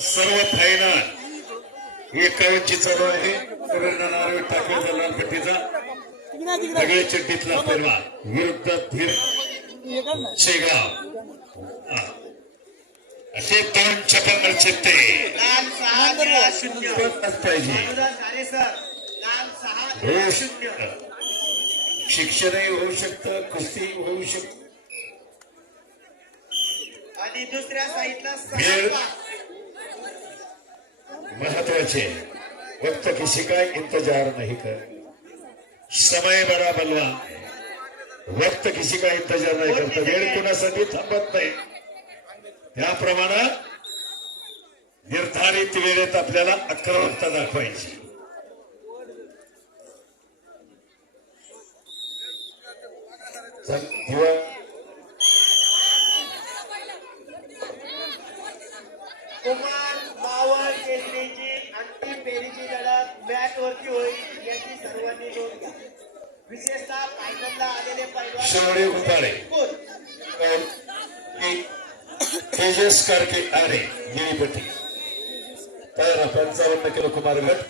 सर्व फायनल. एकावन्नची चालू आहे. ठाकरे सगळे विरुद्ध धीर. शेगाव. असे दोन पाहिजे शिक्षणही होऊ शकतं कुस्ती होऊ शकत. आणि दुसऱ्या साईडला. महत्त्वाचे वक्त किसी का इंतजार नहीं कर. समय बड़ा बलवा. वक्त किसी का इंतजार नाही करत. वेळ कुणासाठी थांबत नाही. त्याप्रमाणे निर्धारित वेळेत आपल्याला आक्रमकता दाखवायची. चल, कुमार मावळ केसरीची अंतिम फेरीची लढत मॅच वरती होईल याची सर्वांनी नोंद घ्या. विशेषतः फायनलला आलेले उपाळे कोण? तेजस कारके आरे निळीपट्टी. तर पंचावन्न किलो कुमार गट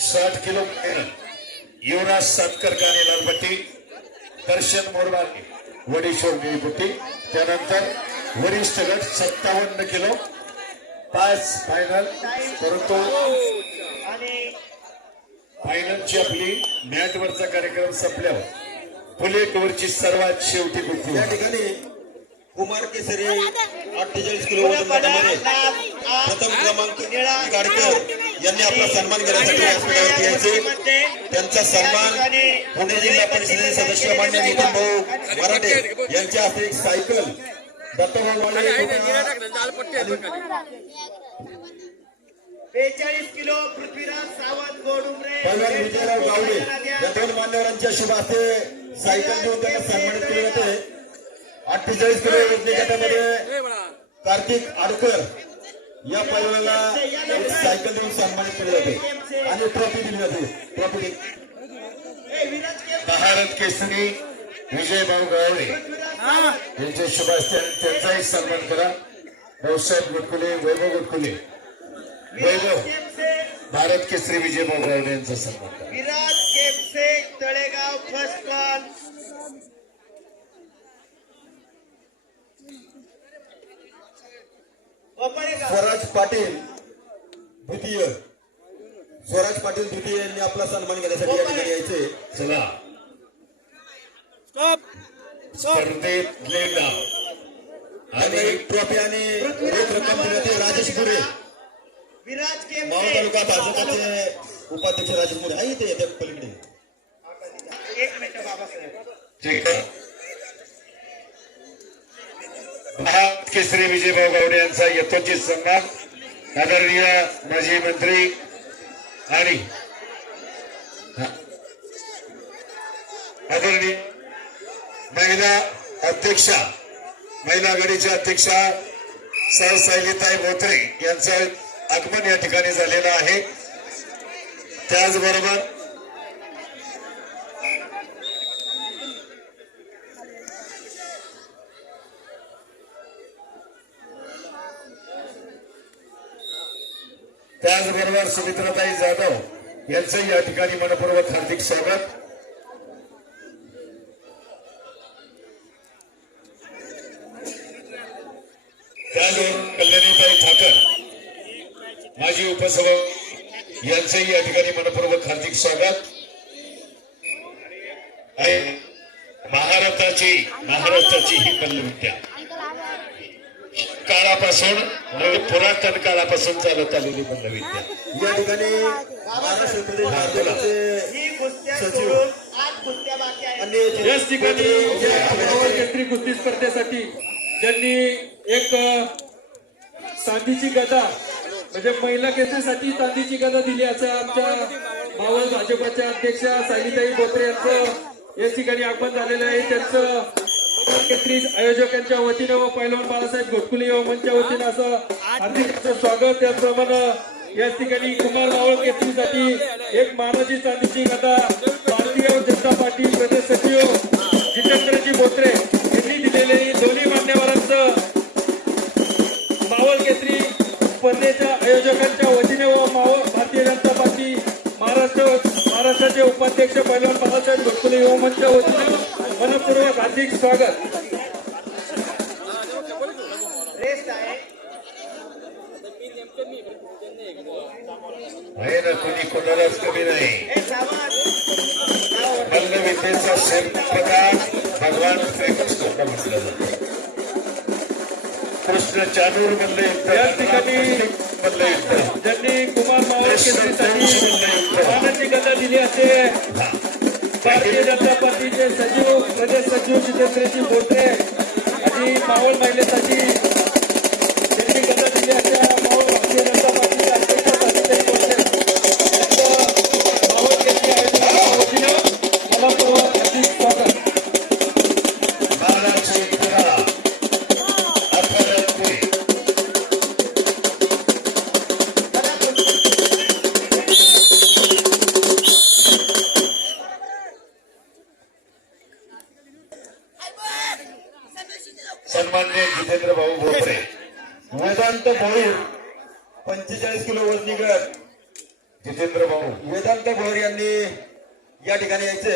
साठ किलो युवराज सातकर काने लालपट्टी दर्शन मोरवाने वडेश्वर निळीपट्टी. त्यानंतर वरिष्ठ गट सत्तावन्न किलो पाच फायनल परंतु आणि फायनलची आपली मॅटवरचा कार्यक्रम संपल्यावर बुलेटवरची सर्वात शेवटी कुस्ती या. ठिकाणी कुमार केसरी अठ्ठेचाळीस किलो गटामध्ये प्रथम क्रमांक गाडकर यांनी आपला सन्मान करण्यासाठी व्यासपीठावरती यायचे. त्यांचा सन्मान पुणे जिल्हा परिषदेचे सदस्य मान्य नितीन भाऊ मराठे यांच्या हस्ते एक सायकल बेचाळीस किलो पृथ्वीराज सावंत गोडुमरे विजयराव गावडे या दोन मान्यवरांच्या शुभ हस्ते सायकल देऊन त्यांना सन्मानित केले जाते. अठ्ठेचाळीस किलो गटामध्ये कार्तिक आडकर या पैलवानाला एक सायकल देऊन सन्मानित केले जाते आणि ट्रॉफी दिली जाते. ट्रॉफी भारत केसरी विजय भाऊ गावडे. यांचे आणि त्यांचाही सन्मान करा. भाऊसाहेब गुटकुले वैभव गुटकुले. वैभव भारत केसरी विजय भाऊ यांचा सन्मान करा. Viraj Kepse Talegaon first call. Swaraj Patil द्वितीय. स्वराज पाटील द्वितीय यांनी आपला सन्मान घेण्यासाठी या ठिकाणी यायचे. चला. स्पर्धेतले त्यांना आणि एक ट्रॉफी आणि रोख रक्कम दिली राजेश गुरे विराज मावळ तालुका भाजपाचे उपाध्यक्ष राजेश गुरे आई ते येतात पलीकडे. एक मिनिट बाबासाहेब. ठीक आहे. केसरी विजयभाऊ गावडे यांचा यथोचित सन्मान. आदरणीय माजी मंत्री आणि आदरणीय महिला अध्यक्षा महिला आघाडीच्या अध्यक्षा सहसायलीताई बोत्रे यांचं आगमन या ठिकाणी झालेलं आहे. त्याचबरोबर त्याचबरोबर सुमित्राताई जाधव यांचं या ठिकाणी मनपूर्वक हार्दिक स्वागत त्याचबरोबर कल्याणीताई ठाकर माजी उपसभापती यांचंही या ठिकाणी मनपूर्वक हार्दिक स्वागत आहे महाराष्ट्राची महाराष्ट्राची ही मल्लविद्या काळापासून म्हणजे पुरातन काळापासून चालत आलेली मल्लविद्या या ठिकाणी महाराष्ट्र ही सचिव. याच ठिकाणी कुस्ती स्पर्धेसाठी ज्यांनी एक चांदीची गदा म्हणजे महिला केसरीसाठी चांदीची गदा दिली असं आमच्या मावळ भाजपाच्या अध्यक्षा साईताई बोत्रे यांचं या ठिकाणी आगमन झालेलं आहे. त्यांचं आयोजकांच्या वतीनं व पैलवान बाळासाहेब घोटकुले युवा मंचच्या वतीनं असं हार्दिक स्वागत. त्याचप्रमाणे या ठिकाणी कुमार मावळ केसरीसाठी एक मानाची चांदीची गदा भारतीय जनता पार्टी प्रदेश सचिव जितेंद्रजी बोत्रे यांनी दिलेले दोन्ही मान्यवरांचं मावळ केसरी स्पर्धेच्या आयोजकांच्या वतीने व माव- भारतीय जनता पार्टी महाराष्ट्र महाराष्ट्राचे उपाध्यक्ष पैलवान बाबासाहेब गोडकुले युवा मंचच्या वतीने मनपूर्वक हार्दिक स्वागत कुणी कोणालाच कमी नाही हे सामान नावावर. भगवान श्रीकृष्ण म्हटलं जातं कृष्ण चानूर युद्ध. या ठिकाणी- ज्यांनी कुमार मावळ केसरीसाठी मानाची गदा दिली असे. भारतीय जनता पार्टीचे सचिव प्रदेश सचिव जितेंद्रजी बोटे आणि मावळ महिलेसाठी त्यांनी गदा दिली अशा सन्मान्य जितेंद्र भाऊ भोपरे. वेदांत भोईर पंचेचाळीस किलो वजनी गट जितेंद्र भाऊ वेदांत भोईर यांनी या ठिकाणी यायचे